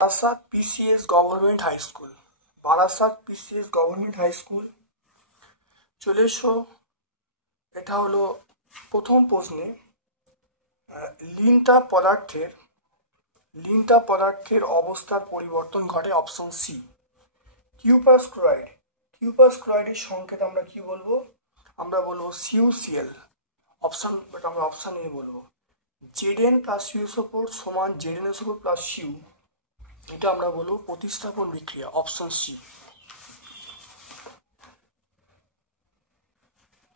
Barasat PCS government high school, Barasat PCS government high school. চলে এসো, এটা হলো প্রথম প্রশ্নে লিনটা পদার্থের অবস্থার পরিবর্তন ঘটে। Option C cuprous chloride. Cuprous ক্লোরাইডের সংকেত আমরা কি বলবো? আমরা বলবো CuCl। আমরা অপশন এ বলবো Zn প্লাস CuSO4 সমান ZnSO4 প্লাস Cu। এটা আমরা বলবো প্রতিস্থাপন বিক্রিয়া। Option C.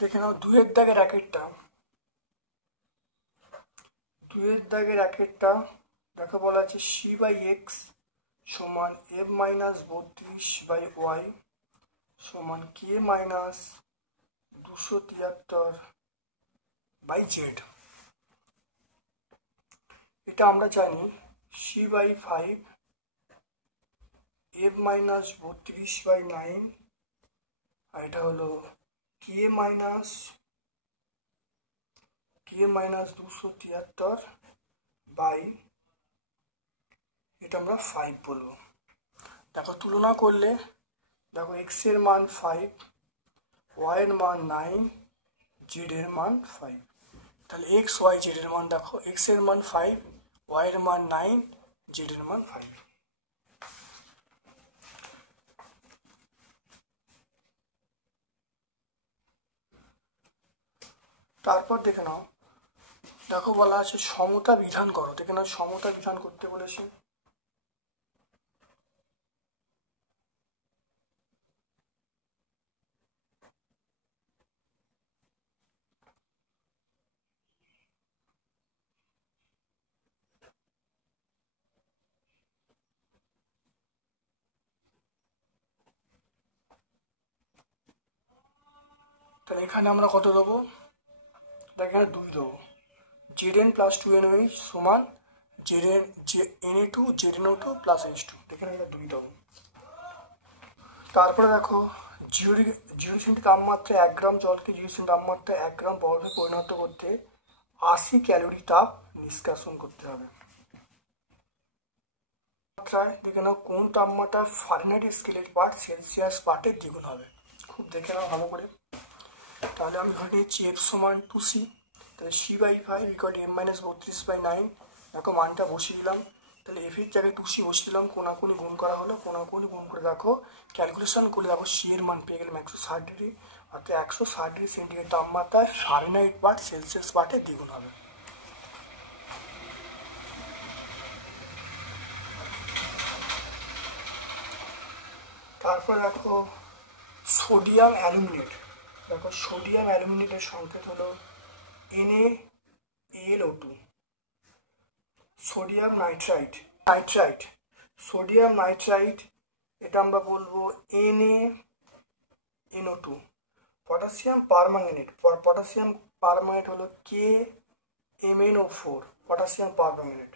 দেখে নাও দুয়ের দাগের র্যাকেটটা দেখো বলা আছে C/X সমান F মাইনাস 32/Y সমান K মাইনাস 273/Z। এটা আমরা জানি C/5 F মাইনাস 32/9 আর এটা হলো K মাইনাস 273 এটা আমরা 5 বলবো। দেখো তুলনা করলে দেখো x এর মান 5, y এর মান 9, z এর মান 5। তাহলে x y z এর মান দেখো x এর মান 5, y এর মান 9, z এর মান 5। তারপর দেখে নাও, দেখো বলা আছে সমতা বিধান করো। দেখে নাও সমতা বিধান করতে বলেছে। তাহলে এখানে আমরা কত দেবো? এখানে 2 দেবো। Zn প্লাস 2NOH সমান Na2 ZnO2 প্লাস H2। এখানে আমরা 2 দেবো। তারপরে দেখো 0 সেন্টি তাপমাত্রায় 1 গ্রাম জলকে 0 সেন্টি তাপমাত্রায় 1 গ্রাম বরফে পরিণত করতে 80 ক্যালোরি তাপ নিষ্কাশন করতে হবে। দেখে নাও কোন তাপমাত্রা ফারেনহাইট স্কেলের পার্ট সেলসিয়াস পার্টের দ্বিগুণ হবে। খুব দেখে নাও ভালো করে। তাহলে আমি ধরে নিচ্ছি F সমান 2C। তাহলে C/5 = M মাইনাস 32/9। দেখো মানটা বসিয়ে দিলাম। তাহলে F এর জায়গায় 2C বসিয়ে দিলাম, কোনাকুনি গুণ করা হলো। কোনাকুনি গুণ করে দেখো ক্যালকুলেশন করে দেখো C এর মান পেয়ে গেলাম 160 ডিগ্রি। অর্থাৎ 160 ডিগ্রি সেন্টিগ্রেড তাপমাত্রায় ফারেনহাইট পার্ট সেলসিয়াস পার্টের দ্বিগুণ হবে। তারপর দেখো সোডিয়াম অ্যালুমিনেট। দেখো সোডিয়াম অ্যালুমিনেটের সংকেত হলো NaAlO2। সোডিয়াম নাইট্রাইট এটা আমরা বলবো NaNO2। পটাশিয়াম পারম্যাঙ্গানেট হলো KMnO4 পটাশিয়াম পারম্যাঙ্গানেট।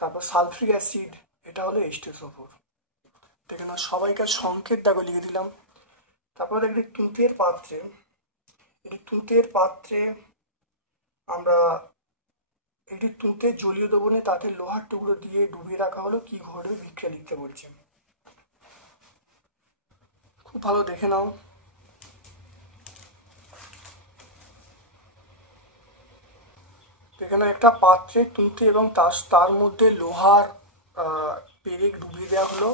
তারপর সালফ্রিক অ্যাসিড এটা হলো H2SO4। দেখে না সবাইকার সংকেত দেখো লিখে দিলাম। তারপর একটি তুঁতের পাত্রে আমরা একটি তুঁতে জলীয় দ্রবণে তাতে লোহার টুকরো দিয়ে ডুবিয়ে রাখা হলো, কি ঘটবে বিক্রিয়া লিখতে বলছে। খুব ভালো দেখে নাও। এখানে একটা পাত্রে তুঁতে এবং তার মধ্যে লোহার পেরেক ডুবিয়ে দেওয়া হলো।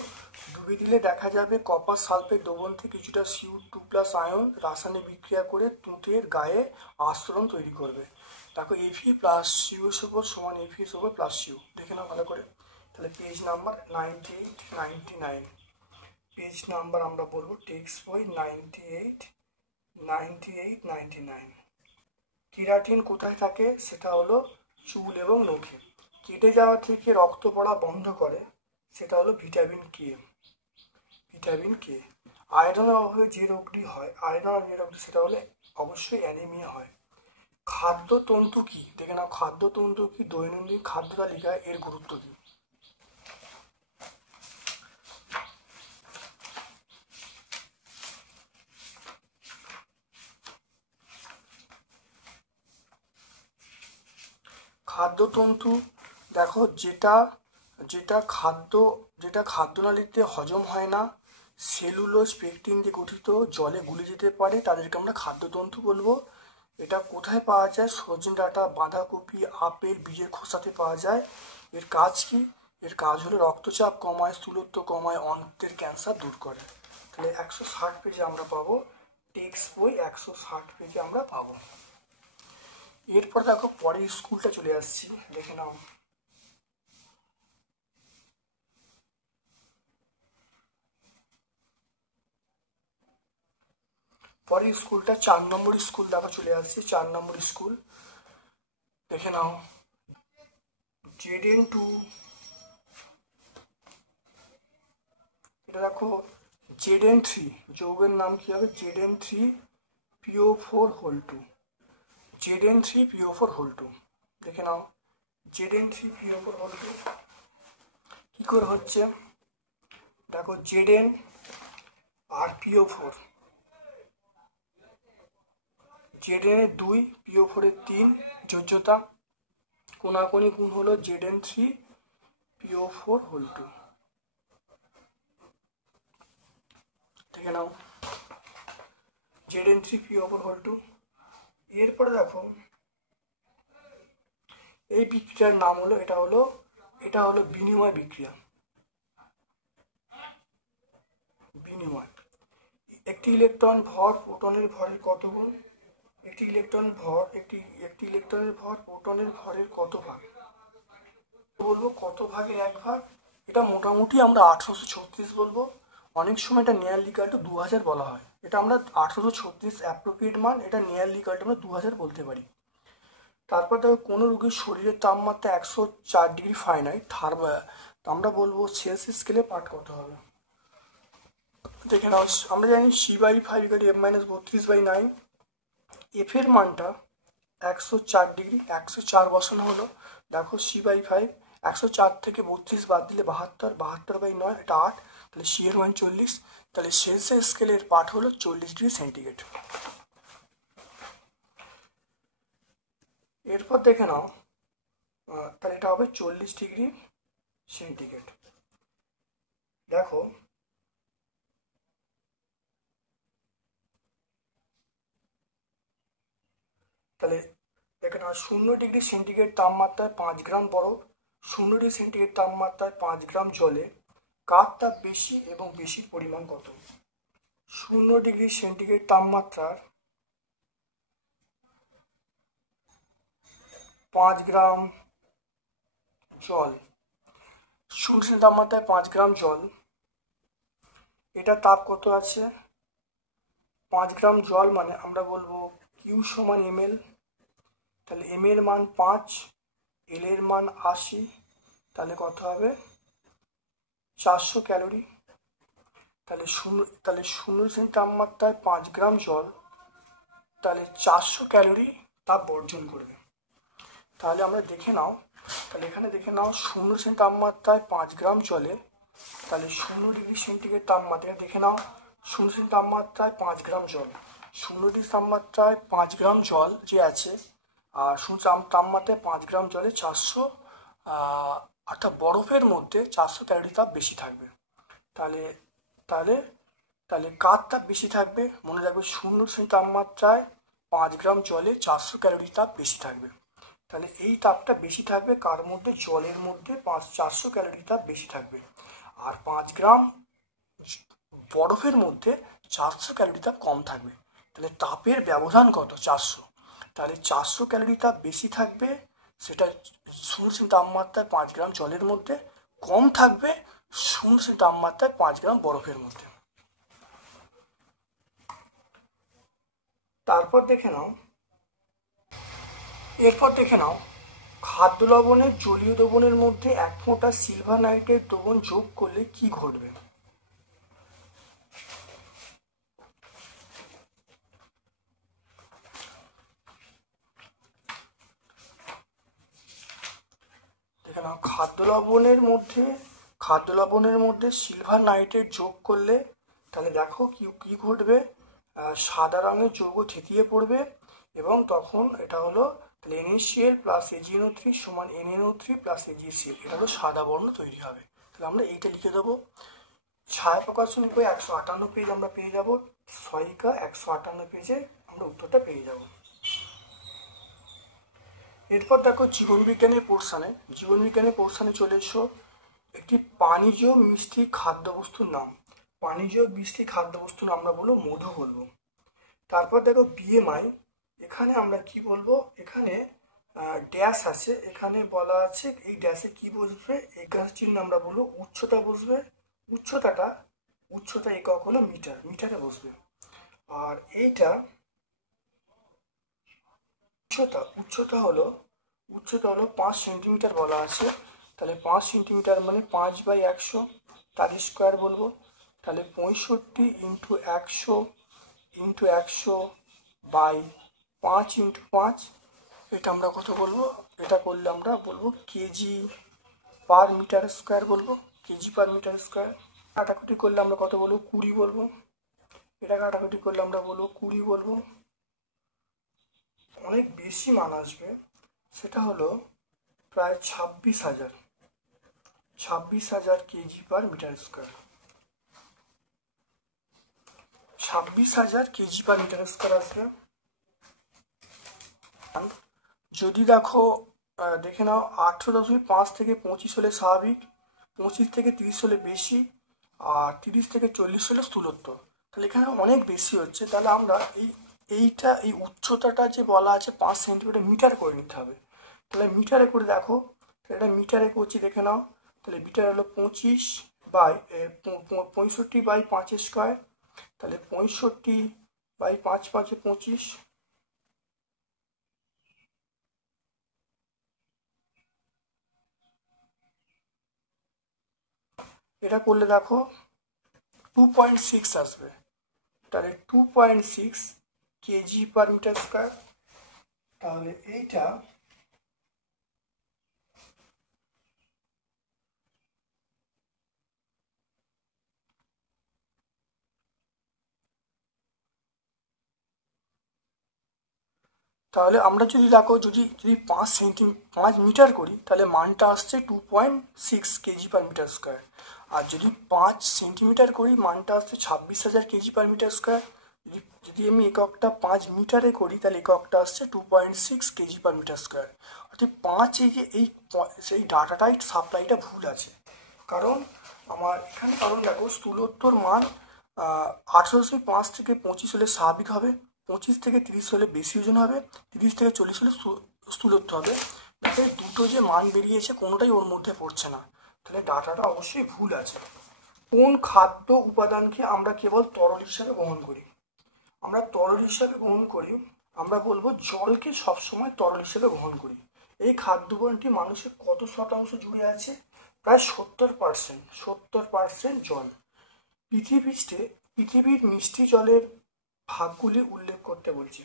ডুবিয়ে দিলে দেখা যাবে কপার সালফেট দ্রবণ থেকে কিছুটা Cu2+ আয়ন রাসায়নিক বিক্রিয়া করে তুঁতের গায়ে আস্তরণ তৈরি করবে। দেখো Fe প্লাস CuSO4 সমান FeSO4 প্লাস Cu। দেখে নাও ভালো করে। তাহলে পেজ নাম্বার 98, 99। পেজ নাম্বার আমরা বলবো টেক্সট বই 98, 99। কেরাটিন কোথায় থাকে? সেটা হলো চুল এবং নখে। কেটে যাওয়া থেকে রক্ত পড়া বন্ধ করে, সেটা হলো ভিটামিন কে। আয়রনের অভাবে যে রোগটি হয় সেটা হলে অবশ্যই অ্যানিমিয়া হয়। খাদ্যতন্তু কি? দেখে নাও খাদ্যতন্তু কি দৈনন্দিন খাদ্য তালিকায় এর গুরুত্ব কি? খাদ্যতন্তু দেখো, যেটা যেটা খাদ্য যেটা খাদ্যনালীতে হজম হয় না, সেলুলোজ পেকটিন দিয়ে গঠিত, জলে গুলে যেতে পারে, তাদেরকে আমরা খাদ্যতন্তু বলবো। এটা কোথায় পাওয়া যায়? সজনে ডাঁটা, বাঁধাকপি, আপেল, বীজের খোসাতে পাওয়া যায়। এর কাজ কি? এর কাজ হলো রক্তচাপ কমায়, স্থূলত্ব কমায়, অন্ত্রের ক্যান্সার দূর করে। তাহলে 160 পেজে আমরা পাবো, টেক্সট বই 160 পেজে আমরা পাবো। এরপর দেখো পরের স্কুলটা চলে আসছি, দেখে নাও। পরের স্কুলটা 4 নম্বর স্কুল দেখো চলে আসছে, 4 নম্বর স্কুল দেখে নাও। ZN2, এটা দেখো ZN3, যৌগের নাম কি হবে? ZN3PO4 হোল 2, ZN3PO4 হোল 2 দেখে নাও। ZN3PO4 হোল 2 কি করে হচ্ছে? দেখো ZN আর PO4, ZN এর 2, PO4 এর 3, যোজ্যতা কোনাকুনি গুণ হলো ZN3PO4 হোল 2 দেখে নাও, ZN3PO4 হোল 2। এরপরে দেখো এই বিক্রিয়ার নাম হলো, এটা হলো বিনিময় বিক্রিয়া। বিনিময়, একটি ইলেকট্রন ভর প্রোটনের ভরের কত গুণ? একটি ইলেকট্রনের ভর প্রোটনের ভরের কত ভাগ? বলবো কত ভাগের 1 ভাগ। এটা মোটামুটি আমরা 1836 বলবো। অনেক সময় এটা নিয়ারলি ইকুয়াল টু 2000 বলা হয়। এটা আমরা 1836 অ্যাপ্রোপ্রিয়েট মান, এটা নিয়ারলি ইকুয়াল টু আমরা 2000 বলতে পারি। তারপর দেখো কোনো রোগীর শরীরের তাপমাত্রা 104 ডিগ্রি ফারেনহাইট, আমরা বলবো সেলসিয়াস স্কেলে পাঠ কত হবে? দেখে নাও, আমরা জানি C/5 F-32/9, এফ এর মানটা 104 ডিগ্রি, 104 বসানো হলো। দেখো C/5, 104 থেকে 32 বাদ দিলে 72, 72/9 এটা 8, তাহলে C এর মান 40, তাহলে সেলসিয়াস স্কেলের পাঠ হলো 40 ডিগ্রি সেন্টিগ্রেড। এরপর দেখে নাও, তাহলে এটা হবে 40 ডিগ্রি সেন্টিগ্রেড। দেখো তাহলে দেখে নাও, 0 ডিগ্রি সেন্টিগ্রেড তাপমাত্রায় 5 গ্রাম বরফ, 0 ডিগ্রি সেন্টিগ্রেড তাপমাত্রায় 5 গ্রাম জলে কার তাপ বেশি এবং বেশির পরিমাণ কত? 0 ডিগ্রি সেন্টিগ্রেড তাপমাত্রার 5 গ্রাম জল, 0 ডিগ্রি তাপমাত্রায় 5 গ্রাম জল, এটা তাপ কত আছে? 5 গ্রাম জল মানে আমরা বলবো Q সমান ml, তাহলে m এর মান 5, l এর মান 80, তাহলে কত হবে? 400 ক্যালোরি। তাহলে 0 তাপমাত্রায় 5 গ্রাম জল, তাহলে 400 ক্যালোরি তাপ বর্জন করবে। তাহলে আমরা দেখে নাও, তাহলে এখানে দেখে নাও 0 তাপমাত্রায় 5 গ্রাম জলে, তাহলে 0 ডিগ্রি সেন্টিগ্রেড তাপমাত্রায় দেখে নাও, 0 তাপমাত্রায় 5 গ্রাম জল, 0 ডিগ্রি তাপমাত্রায় 5 গ্রাম জল যে আছে, আর 0 তাপমাত্রায় 5 গ্রাম জলে 400, অর্থাৎ বরফের মধ্যে 400 ক্যালোরি তাপ বেশি থাকবে। তাহলে তাহলে তাহলে কার তাপ বেশি থাকবে? মনে রাখবে 0 তাপমাত্রায় 5 গ্রাম জলে 400 ক্যালোরি তাপ বেশি থাকবে। তাহলে এই তাপটা বেশি থাকবে কার মধ্যে? জলের মধ্যে 400 ক্যালোরি তাপ বেশি থাকবে। আর 5 গ্রাম বরফের মধ্যে 400 ক্যালোরি তাপ কম থাকবে। তাহলে তাপের ব্যবধান কত? 400। তাহলে 400 ক্যালোরি তাপ বেশি থাকবে, সেটা 0 তাপমাত্রায় 5 গ্রাম জলের মধ্যে, কম থাকবে 0 তাপমাত্রায় 5 গ্রাম বরফের মধ্যে। এরপর দেখে নাও খাদ্য লবণের জলীয় দ্রবণের মধ্যে 1 ফোঁটা সিলভার নাইট্রেট দ্রবণ যোগ করলে কি ঘটবে? দেখে নাও, খাদ্য লবণের মধ্যে সিলভার নাইট্রেট যোগ করলে তাহলে দেখো কি ঘটবে? সাদা রঙের যৌগ থিতিয়ে পড়বে এবং তখন এটা হলো তাহলে NaCl প্লাস AgNO3 সমান NaNO3 প্লাস AgCl, এটা হলো সাদা বর্ণ তৈরি হবে। তাহলে আমরা এইটা লিখে দেবো। ছায়াপ্রকাশন বই 158 পেজ আমরা পেয়ে যাব, সহায়িকা 158 পেজে আমরা উত্তরটা পেয়ে যাব। এরপর দেখো জীবনবিজ্ঞানের পোর্শনে চলে এসো। একটি পানীয় মিষ্টি খাদ্যবস্তুর নাম। পানীয় মিষ্টি খাদ্যবস্তুর নাম আমরা বলবো মধু বলবো। তারপর দেখো BMI, এখানে আমরা কি বলবো, এখানে ড্যাশ আছে, এখানে বলা আছে এই ড্যাশে কি বসবে, এই গ্যাস চিহ্ন আমরা বলবো উচ্চতা বসবে। উচ্চতা একক হলো মিটার, মিটারে বসবে। আর এইটা উচ্চতা হলো 5 সেন্টিমিটার বলা আছে। তাহলে 5 সেন্টিমিটার মানে 5/100, তার স্কোয়ার বলবো। তাহলে 65 × 100 বাই 5 × 5, এটা আমরা কত বলবো, এটা করলে আমরা বলবো কেজি পার মিটার স্কোয়ার বলবো, কেজি পার মিটার স্কোয়ার। কাটাকুটি করলে আমরা কত বলবো, 20 বলবো। এটা কাটাকুটি করলে আমরা বলবো 20 বলবো। অনেক বেশি মান আসবে, সেটা হলো প্রায় 26,000 kg per metre square. 26,000 kg per metre square আসবে। যদি দেখে নাও 18.5 থেকে 25 হলে স্বাভাবিক, 25 থেকে 30 হলে বেশি, আর 30 থেকে 40 হলে স্থূলত্ব। তাহলে এখানে অনেক বেশি হচ্ছে, তাহলে আমরা এই উচ্চতাটা যে বলা আছে 5 সেন্টিমিটার, মিটার করে নিতে হবে। তাহলে মিটারে করে দেখো, এটা মিটারে করছি দেখে নাও। তাহলে মিটার হলো 65/5 স্কোয়ার। তাহলে 65/5 5 25। এটা করলে দেখো 2.6 আসবে। তাহলে 2.6 কেজি পার মিটার স্কোয়ার। তাহলে এইটা তাহলে আমরা যদি যদি 5 মিটার করি, তাহলে মানটা আসছে 2.6 কেজি পার মিটার স্কোয়ার। আর যদি 5 সেন্টিমিটার করি, মানটা আসছে 26,000 কেজি পার মিটার স্কোয়ার। যদি আমি এককটা 5 মিটারে করি, তাহলে এককটা আসছে 2.6 কেজি পার মিটার স্কোয়ার। অর্থাৎ 5 সেই ডাটাটাই সাপ্লাইটা ভুল আছে। কারণ দেখো স্থূলত্বর মান 18.5 থেকে 25 হলে স্বাভাবিক হবে, 25 থেকে 30 হলে বেশি ওজন হবে, 30 থেকে 40 হলে স্থূলত্ব হবে। তাহলে দুটো যে মান বেরিয়েছে কোনোটাই ওর মধ্যে পড়ছে না, তাহলে ডাটাটা অবশ্যই ভুল আছে। কোন খাদ্য উপাদানকে আমরা কেবল তরল হিসাবে গ্রহণ করি? আমরা বলবো জলকে সবসময় তরল হিসেবে গ্রহণ করি। এই খাদ্য উপাদানটি মানুষের কত শতাংশ জুড়ে আছে? প্রায় 70% জল। পৃথিবীর মিষ্টি জলের ভাগগুলি উল্লেখ করতে বলছি।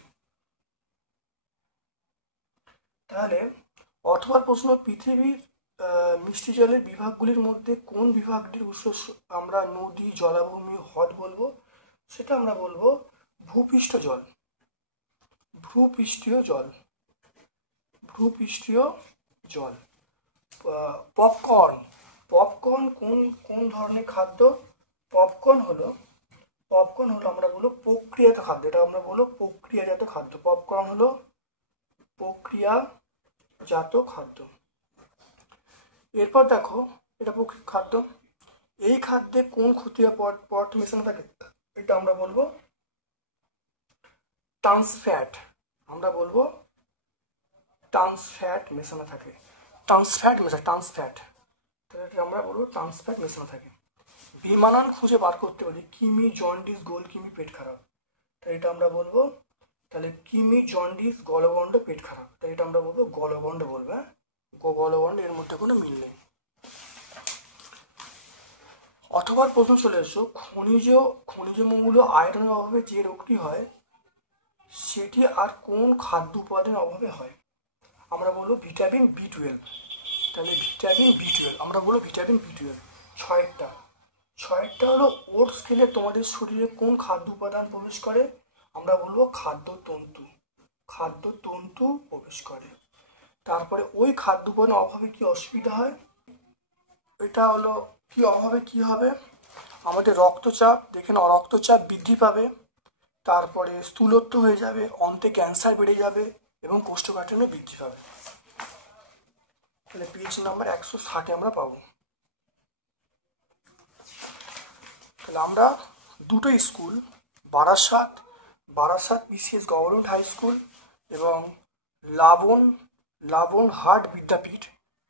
তাহলে অথবা প্রশ্ন, পৃথিবীর মিষ্টি জলের বিভাগগুলির মধ্যে কোন বিভাগটির উৎস আমরা নদী, জলাভূমি, হ্রদ বলবো? সেটা আমরা বলবো ভূপৃষ্ঠীয় জল। পপকর্ন কোন ধরনের খাদ্য? পপকর্ন হলো আমরা বলবো প্রক্রিয়াজাত খাদ্য। এটা আমরা বলবো প্রক্রিয়াজাত খাদ্য। পপকর্ন হলো প্রক্রিয়াজাত খাদ্য। এরপর দেখো, এটা খাদ্য। এই খাদ্যে কোন ক্ষতিকর পদার্থ মেশানো থাকে? এটা আমরা বলবো ট্রান্স ফ্যাট। আমরা বলবো ট্রান্স ফ্যাট মেশানো থাকে। তাহলে এটা আমরা বলবো ট্রান্স ফ্যাট মেশানো থাকে। বিমানন খুঁজে বার করতে পারি কিমি, জন্ডিস, গোলকিমি, পেট খারাপ। তাই এটা আমরা বলবো, তাহলে কিমি, জন্ডিস, গলগণ্ড, পেট খারাপ। তাই এটা আমরা বলবো গলগণ্ড বলবো। হ্যাঁ, গলগণ্ড, এর মধ্যে কোনো মিল নেই। অথবা প্রশ্ন চলে এসো, খনিজ মৌল আয়রনের অভাবে যে রোগটি হয় সেটি আর কোন খাদ্য উপাদানের অভাবে হয়? আমরা বলবো ভিটামিন B12। তাহলে ভিটামিন B12 আমরা বলবো ভিটামিন B12। ছয়েরটা হলো ওটস খেলে তোমাদের শরীরে কোন খাদ্য উপাদান প্রবেশ করে? আমরা বলবো খাদ্যতন্তু। খাদ্যতন্তু প্রবেশ করে। তারপরে ওই খাদ্যোপাদানের অভাবে কি অসুবিধা হয়, এটা হলো কি অভাবে কি হবে, আমাদের রক্তচাপ, দেখে নাও রক্তচাপ বৃদ্ধি পাবে, তারপরে স্থূলত্ব হয়ে যাবে, অন্তে ক্যান্সার বেড়ে যাবে এবং কোষ্ঠকাঠিন্য বৃদ্ধি পাবে। তাহলে পেজ নাম্বার 160 আমরা পাবো। তাহলে আমরা দুটো school, Barasat BCS government high school এবং লাবণহাট বিদ্যাপীঠ,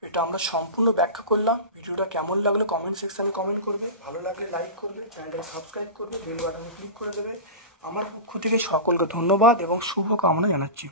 এটা আমরা সম্পূর্ণ ব্যাখ্যা করলাম। ভিডিওটা কেমন লাগলো কমেন্ট সেকশানে কমেন্ট করবে, ভালো লাগলে লাইক করবে, চ্যানেলটাকে সাবস্ক্রাইব করবে, বেল বাটনে ক্লিক করে দেবে। আমার পক্ষ থেকে সকলকে ধন্যবাদ এবং শুভকামনা জানাচ্ছি।